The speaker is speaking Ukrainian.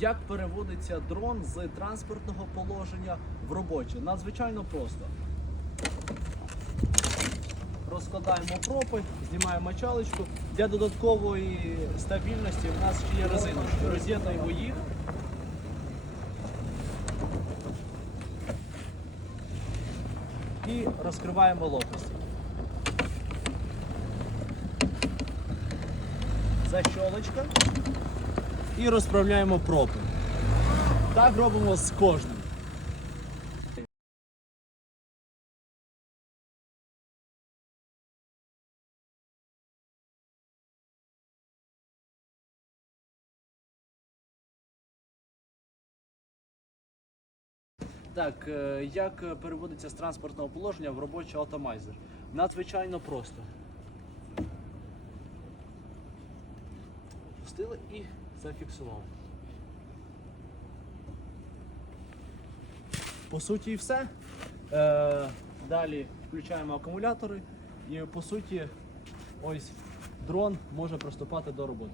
як переводиться дрон з транспортного положення в робоче. Надзвичайно просто. Розкладаємо пропи, знімаємо мочалочку. Для додаткової стабільності у нас ще є резиночки. Роз'єднуємо їх. І розкриваємо лопасті. Защолочка. І розправляємо пропи. Так робимо з кожним. Так, е, як переводиться з транспортного положення в робочий автомайзер? Надзвичайно просто. Пустили і зафіксували. По суті, все. Е, далі включаємо акумулятори і по суті ось дрон може приступати до роботи.